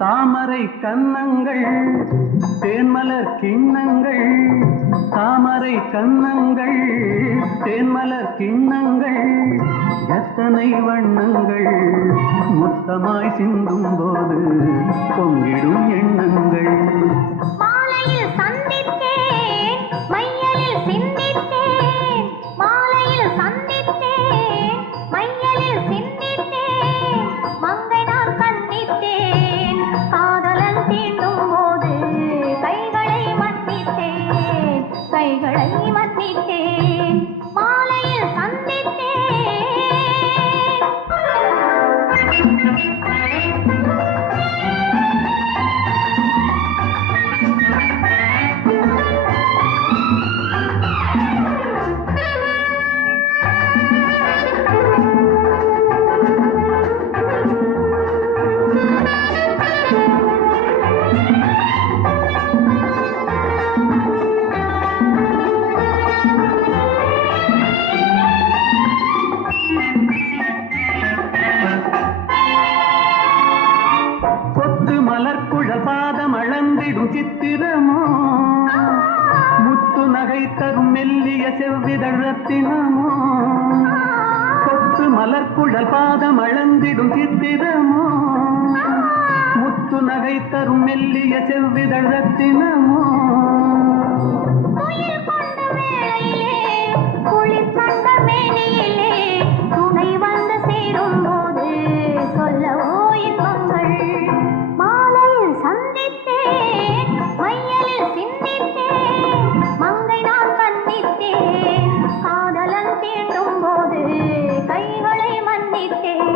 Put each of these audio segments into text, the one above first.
தாமரை கன்னங்கள் தேன்மலர் கிண்ணங்கள், தாமரை கன்னங்கள் தேன்மலர் கிண்ணங்கள், எத்தனை வண்ணங்கள் மொத்தமாய் சிந்தும் போது பொங்கிடும் எண்ணங்கள். மாலையில் சந்தித்தேன் மையலில் சிந்தித்தேன், மாலையில் சந்தித்தேன் மையலில் சிந்தித்தேன், மங்கை நான் கண்ணித்தேன் காதலன் தீண்டும் போது கைகளை மன்னித்தேன், கைகளை மன்னித்தேன், மாலையில் சந்தித்தேன். மலர்குழல் பாதம் அளந்திடும் சித்திரமோ, முத்து நகை தரும் மெல்லிய செவ்விதழ் ரத்தினமோ, கொத்து மலர்குழல் பாதம் அளந்திடும் சித்திரமோ, முத்து நகை தரும் மெல்லிய செவ்விதழ் ரத்தினமோ. துணை வந்து சேரும் போது சொல்லவோ இன்பங்கள். மாலையில் சந்தித்தேன் மையலில் சிந்தித்தேன், மங்கை நான் கண்ணித்தேன் காதலன் தீண்டும் போது கைகளை மன்னித்தேன்.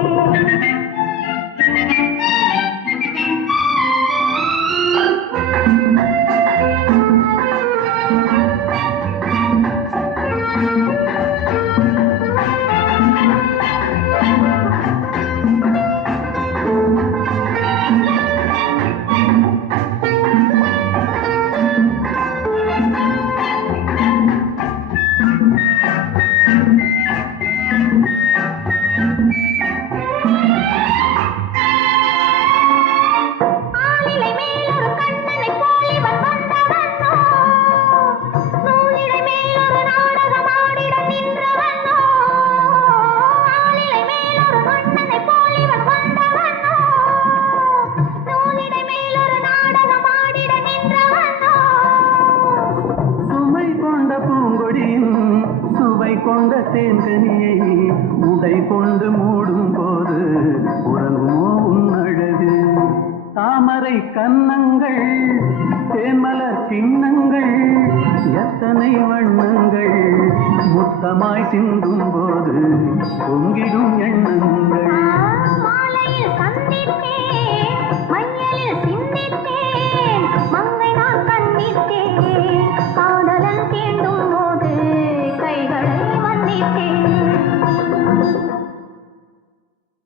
சுவை கொண்ட தேன்கனியை உடை கொண்டு மூடும் போது உறங்குமோ உன்னழகு. தாமரை கன்னங்கள் தேன்மலர் சின்னங்கள், எத்தனை வண்ணங்கள் முத்தமாய் சிந்தும் போது